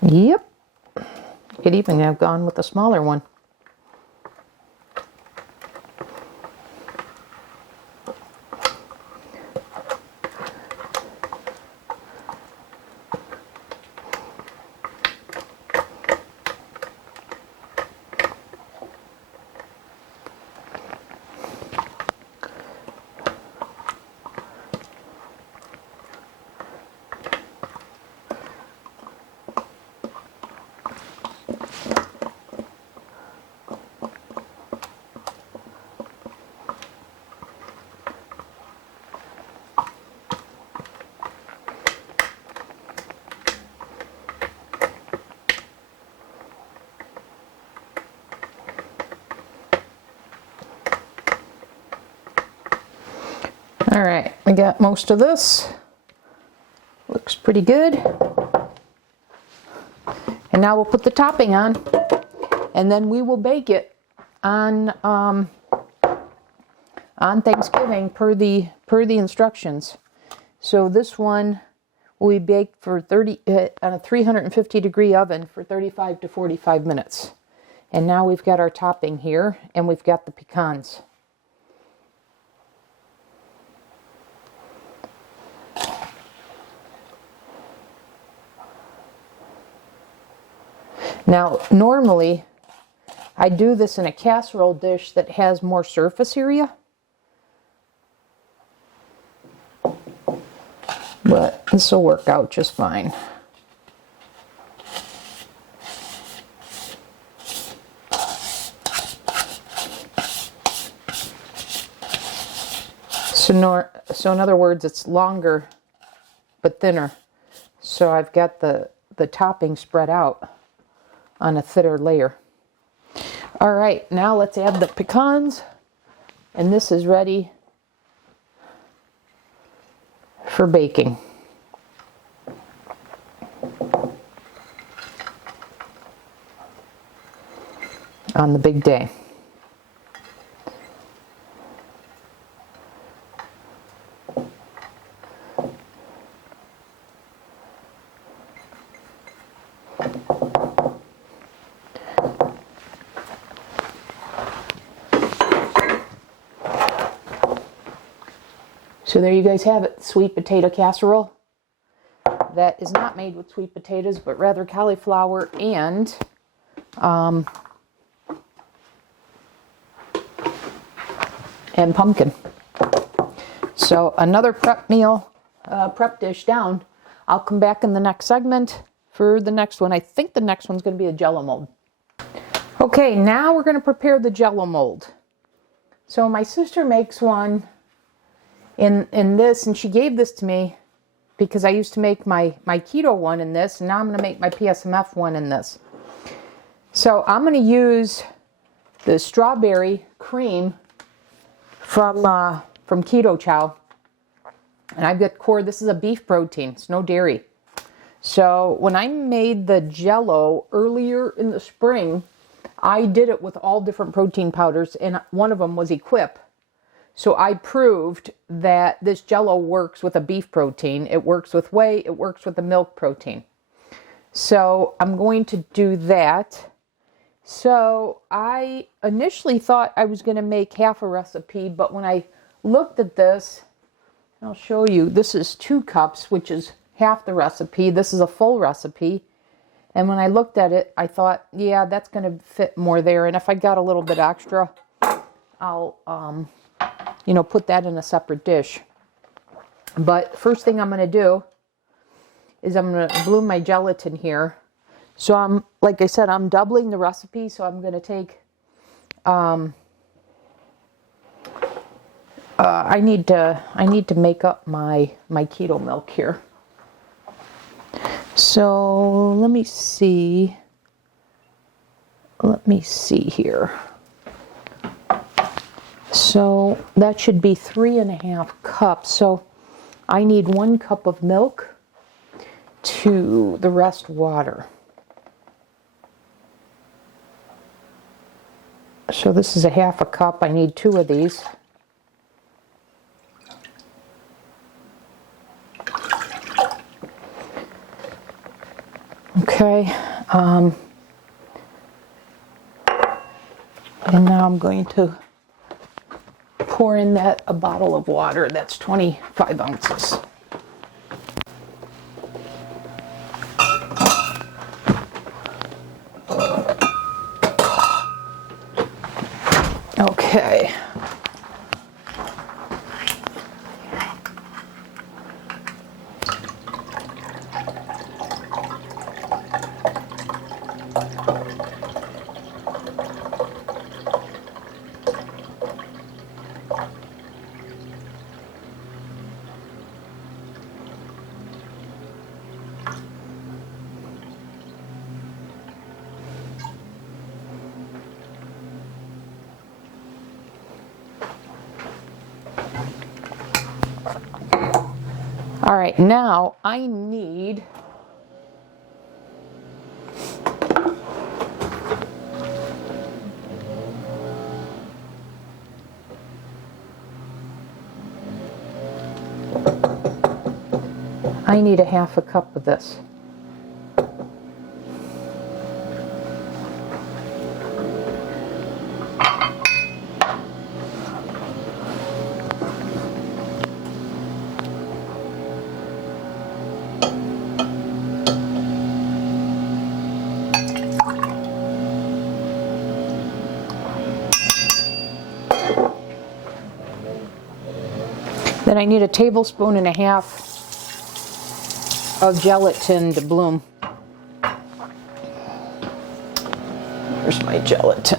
Yep. Could even have gone with a smaller one. All right, we got most of this. Looks pretty good. And now we'll put the topping on, and then we will bake it on Thanksgiving per the instructions. So this one will be baked for on a 350 degree oven for 35 to 45 minutes. And now we've got our topping here, and we've got the pecans. Now, normally, I do this in a casserole dish that has more surface area. But this will work out just fine. So in other words, it's longer but thinner. So I've got the topping spread out on a thinner layer. All right, now let's add the pecans, and this is ready for baking. On the big day. So there you guys have it, sweet potato casserole. That is not made with sweet potatoes, but rather cauliflower and pumpkin. So another prep meal, prep dish down. I'll come back in the next segment for the next one. I think the next one's going to be a Jell-O mold. Okay, now we're going to prepare the Jell-O mold. So my sister makes one in this, and she gave this to me because I used to make my keto one in this, and now I'm going to make my PSMF one in this. So I'm going to use the strawberry cream from Keto Chow, and I've got core. This is a beef protein. It's no dairy. So when I made the Jell-O earlier in the spring, I did it with all different protein powders, and one of them was Equip. So I proved that this Jell-O works with a beef protein. It works with whey. It works with the milk protein. So I'm going to do that. So I initially thought I was going to make half a recipe, but when I looked at this, I'll show you, this is 2 cups, which is half the recipe. This is a full recipe. And when I looked at it, I thought, yeah, that's going to fit more there. And if I got a little bit extra, I'll, put that in a separate dish. But first thing I'm going to do is I'm going to bloom my gelatin here. So like I said, I'm doubling the recipe. So I'm going to take, I need to make up my keto milk here. So let me see here. So that should be 3.5 cups. So I need 1 cup of milk to the rest water. So this is a 1/2 cup. I need 2 of these. Okay. And now I'm going to pour in a bottle of water. That's 25 ounces. Okay. All right, now I need a 1/2 cup of this. Then I need a 1.5 tablespoons of gelatin to bloom. Here's my gelatin.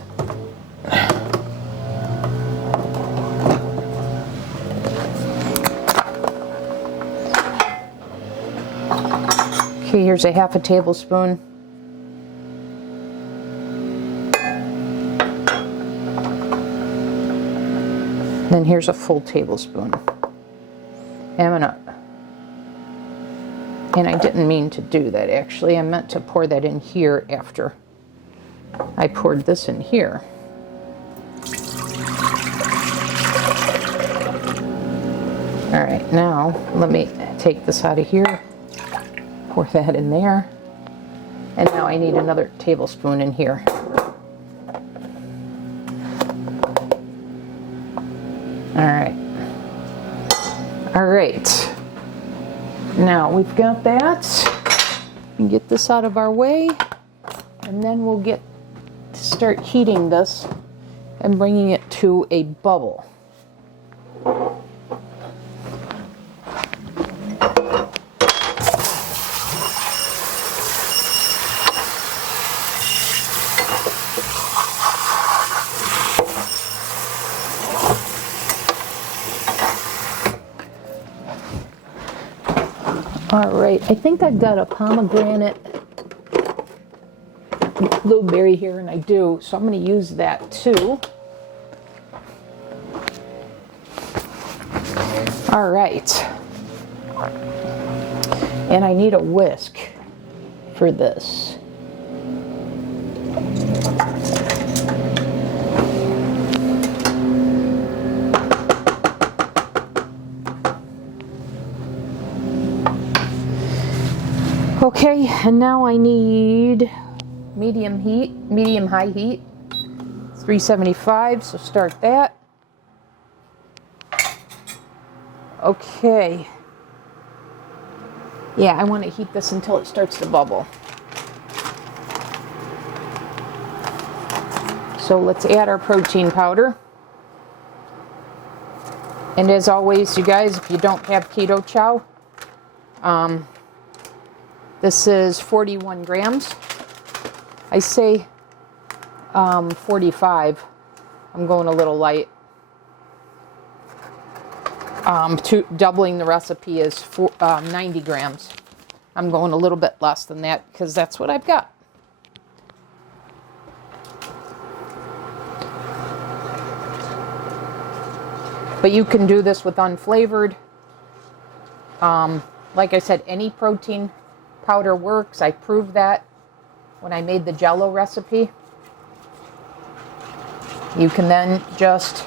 Okay, here's a 1/2 tablespoon. Then here's a full tablespoon. And I didn't mean to do that actually. I meant to pour that in here after I poured this in here. All right, now let me take this out of here, pour that in there, and now I need another tablespoon in here. All right, now we've got that. We can get this out of our way, and then we'll start heating this and bringing it to a bubble. All right, I think I've got a pomegranate blueberry here, and I do, so I'm going to use that too. All right, and I need a whisk for this. Okay, and now I need medium high heat, 375, so start that. Okay. Yeah, I want to heat this until it starts to bubble. So let's add our protein powder. And as always, you guys, if you don't have keto chow, this is 41 grams. I say 45. I'm going a little light. Doubling the recipe is 90 grams. I'm going a little bit less than that because that's what I've got. But you can do this with unflavored. Like I said, any protein powder works. I proved that when I made the Jell-O recipe. You can then just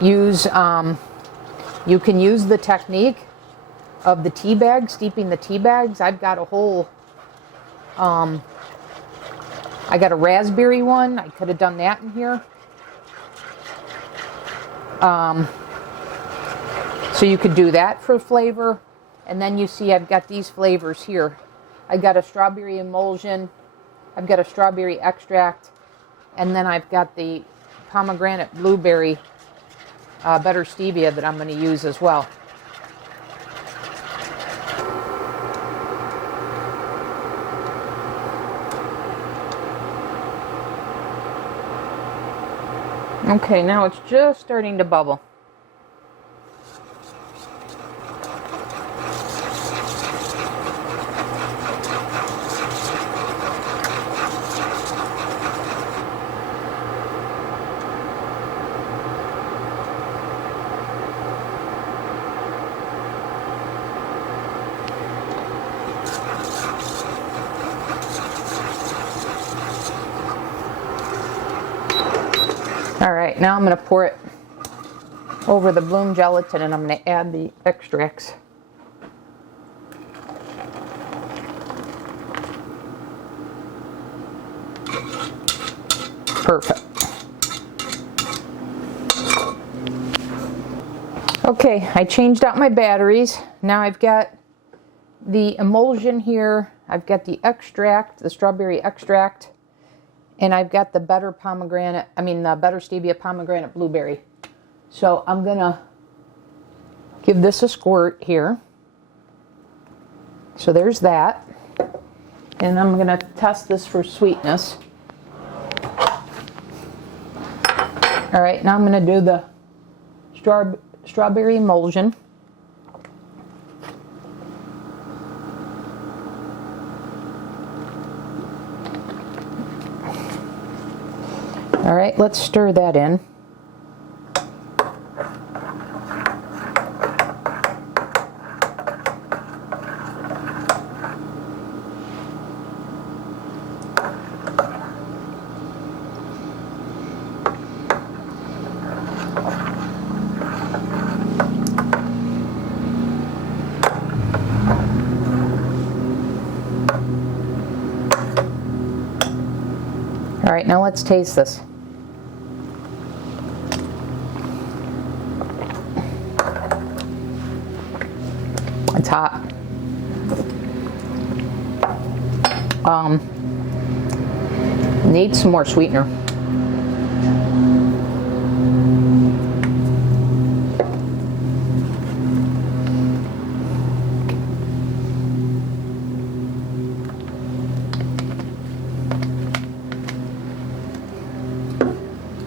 use, you can use the technique of the tea bag, steeping the tea bags. I've got a whole, I got a raspberry one. I could have done that in here. So you could do that for flavor. And then you see I've got these flavors here. I've got a strawberry emulsion. I've got a strawberry extract. And then I've got the pomegranate blueberry butter stevia that I'm going to use as well. Okay, now it's just starting to bubble. All right, now I'm going to pour it over the bloom gelatin and I'm going to add the extracts. Perfect. Okay, I changed out my batteries. Now I've got the emulsion here. I've got the extract, the strawberry extract. And I've got the better pomegranate, the better stevia pomegranate blueberry. So I'm gonna give this a squirt here. So there's that. And I'm gonna test this for sweetness. All right, now I'm gonna do the strawberry emulsion. All right, let's stir that in. All right, now let's taste this. It's hot. Needs some more sweetener.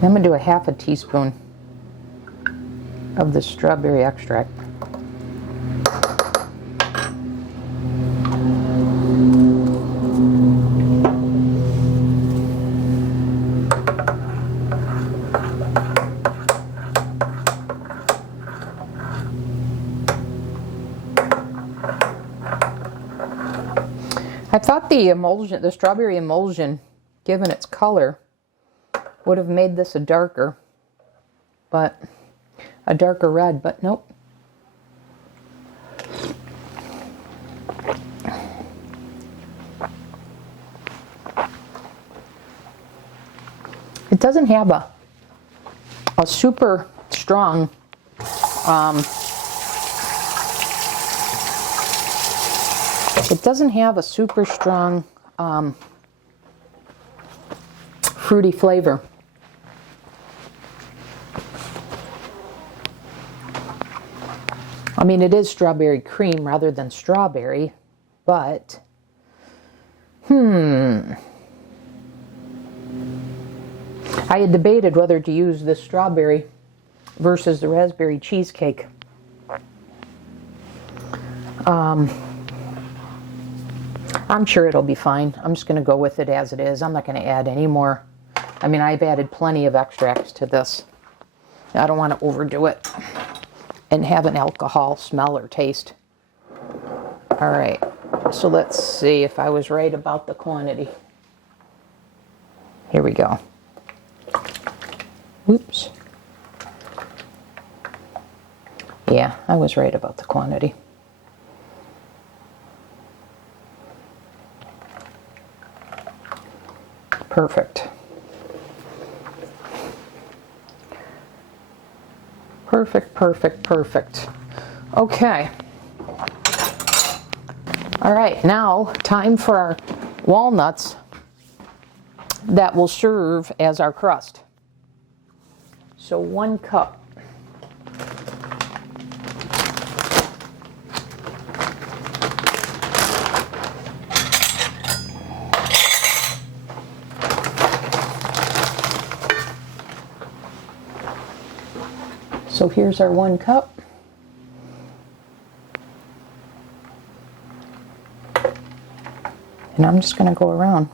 I'm going to do a half a teaspoon of the strawberry extract. I thought the emulsion, the strawberry emulsion, given its color, would have made this a darker red, but nope. It doesn't have a super strong fruity flavor. I mean, it is strawberry cream rather than strawberry, but I had debated whether to use this strawberry versus the raspberry cheesecake. I'm sure it'll be fine. I'm just going to go with it as it is. I'm not going to add any more. I mean, I've added plenty of extracts to this. I don't want to overdo it and have an alcohol smell or taste. All right, so let's see if I was right about the quantity. Here we go. Oops. Yeah, I was right about the quantity. Perfect. Perfect, perfect, perfect. Okay. All right, now time for our walnuts that will serve as our crust. So 1 cup. So here's our 1 cup. And I'm just going to go around.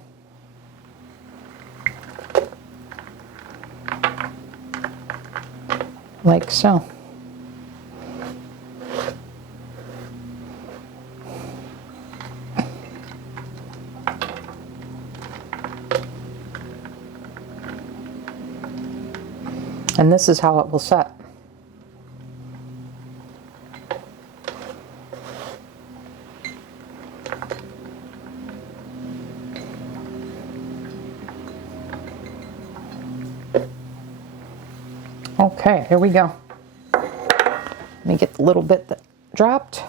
Like so. And this is how it will set. Okay, here we go. Let me get the little bit that dropped.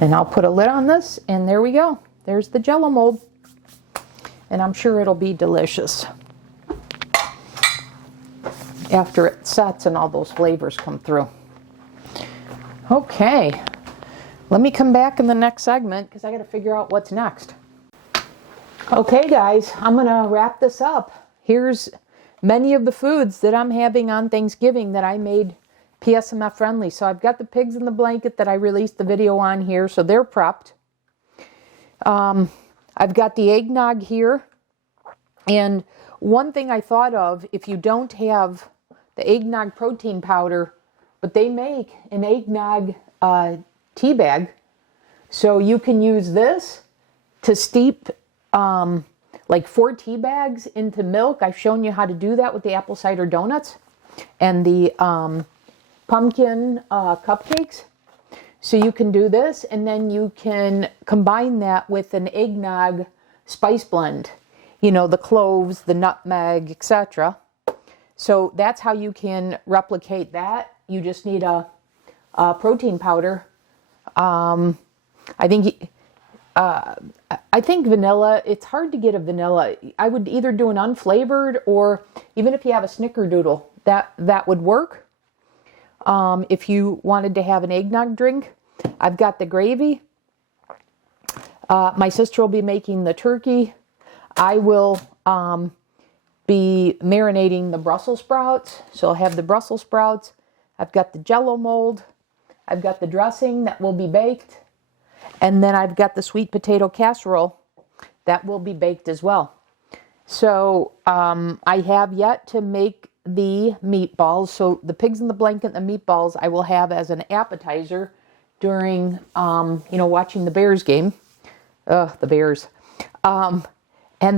And I'll put a lid on this, and there we go. There's the Jello mold. And I'm sure it'll be delicious after it sets and all those flavors come through. Okay, let me come back in the next segment because I got to figure out what's next. Okay guys, I'm gonna wrap this up. Here's many of the foods that I'm having on Thanksgiving that I made PSMF friendly. So I've got the pigs in the blanket that I released the video on here, so they're prepped. I've got the eggnog here. And one thing I thought of, if you don't have the eggnog protein powder, but they make an eggnog tea bag, so you can use this to steep like 4 tea bags into milk. I've shown you how to do that with the apple cider donuts and the pumpkin cupcakes. So you can do this, and then you can combine that with an eggnog spice blend. You know, the cloves, the nutmeg, etc. So that's how you can replicate that. You just need a protein powder. I think vanilla, it's hard to get a vanilla. I would either do an unflavored, or even if you have a snickerdoodle, that would work. If you wanted to have an eggnog drink, I've got the gravy. My sister will be making the turkey. I will be marinating the Brussels sprouts. So I'll have the Brussels sprouts. I've got the Jello mold. I've got the dressing that will be baked. And then I've got the sweet potato casserole that will be baked as well. So I have yet to make the meatballs. So the pigs in the blanket and the meatballs I will have as an appetizer during, watching the Bears game. Ugh, the Bears. And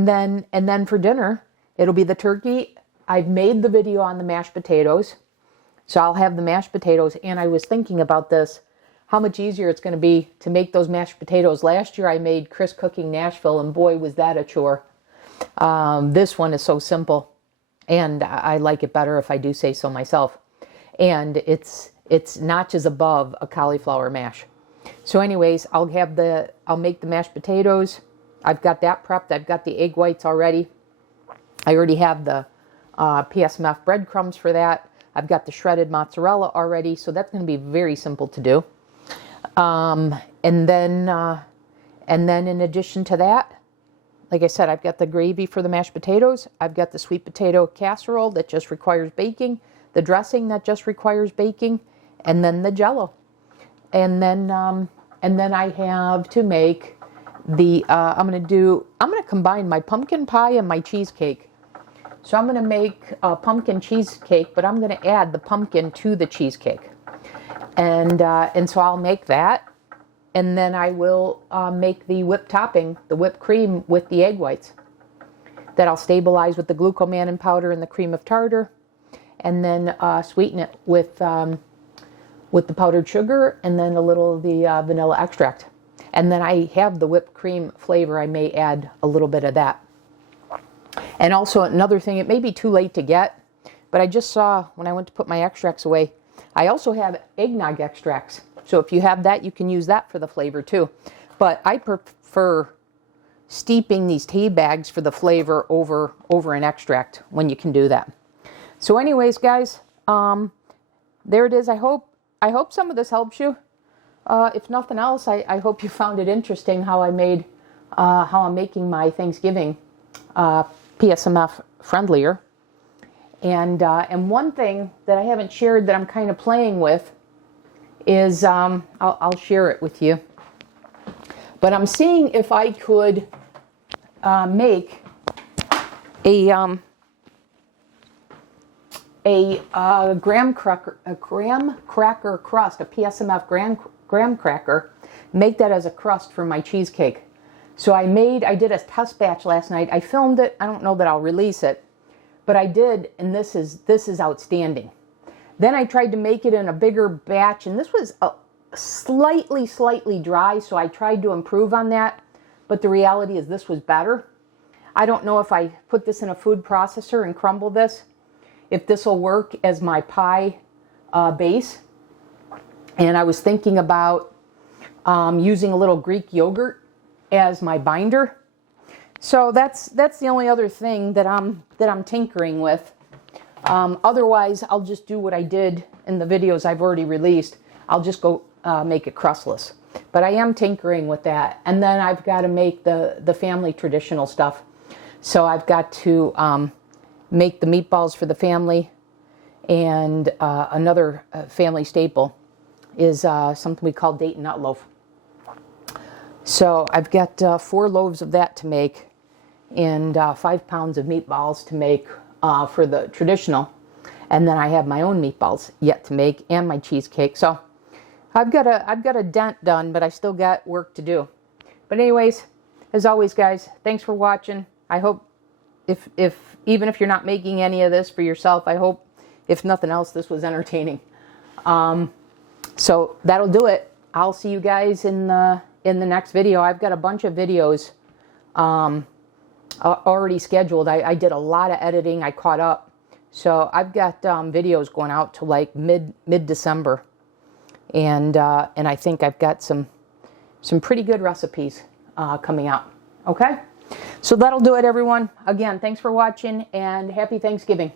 then for dinner, it'll be the turkey. I've made the video on the mashed potatoes. So I'll have the mashed potatoes. And I was thinking about this, how much easier it's going to be to make those mashed potatoes. Last year I made Chris Cooking Nashville, and boy, was that a chore. This one is so simple, and I like it better if I do say so myself. And it's notches above a cauliflower mash. So anyways, I'll make the mashed potatoes. I've got that prepped. I've got the egg whites already. I already have the PSMF breadcrumbs for that. I've got the shredded mozzarella already, so that's going to be very simple to do. And then in addition to that, like I said, I've got the gravy for the mashed potatoes. I've got the sweet potato casserole that just requires baking, the dressing that just requires baking, and then the Jello. And then I have to make the, I'm going to combine my pumpkin pie and my cheesecake. So I'm going to make a pumpkin cheesecake, but I'm going to add the pumpkin to the cheesecake. And so I'll make that. And then I will make the whipped topping, the whipped cream with the egg whites. That I'll stabilize with the glucomannan powder and the cream of tartar. And then sweeten it with the powdered sugar and then a little of the vanilla extract. And then I have the whipped cream flavor. I may add a little bit of that. And also another thing, it may be too late to get, but I just saw when I went to put my extracts away, I also have eggnog extracts. So if you have that, you can use that for the flavor too. But I prefer steeping these tea bags for the flavor over an extract when you can do that. So anyways, guys, there it is. I hope some of this helps you. If nothing else, I hope you found it interesting how I'm making my Thanksgiving PSMF friendlier. And one thing that I haven't shared that I'm kind of playing with is I'll share it with you. But I'm seeing if I could make a graham cracker crust, a PSMF graham cracker, make that as a crust for my cheesecake. So I did a test batch last night. I filmed it. I don't know that I'll release it, but I did, and this is outstanding. Then I tried to make it in a bigger batch, and this was slightly dry, so I tried to improve on that, but the reality is this was better. I don't know if I put this in a food processor and crumble this, if this will work as my pie base. And I was thinking about using a little Greek yogurt as my binder. So that's the only other thing that I'm tinkering with. Otherwise, I'll just do what I did in the videos I've already released. I'll just go make it crustless. But I am tinkering with that. And then I've got to make the family traditional stuff. So I've got to make the meatballs for the family. And another family staple is something we call date and nut loaf. So I've got 4 loaves of that to make and 5 pounds of meatballs to make for the traditional. And then I have my own meatballs yet to make and my cheesecake. So I've got a dent done, but I still got work to do. But anyways, as always, guys, thanks for watching. I hope even if you're not making any of this for yourself, I hope, if nothing else, this was entertaining. So that'll do it. I'll see you guys in the next video. I've got a bunch of videos already scheduled. I did a lot of editing. I caught up. So I've got videos going out to like mid-December. And I think I've got some pretty good recipes coming out. Okay? So that'll do it, everyone. Again, thanks for watching and happy Thanksgiving.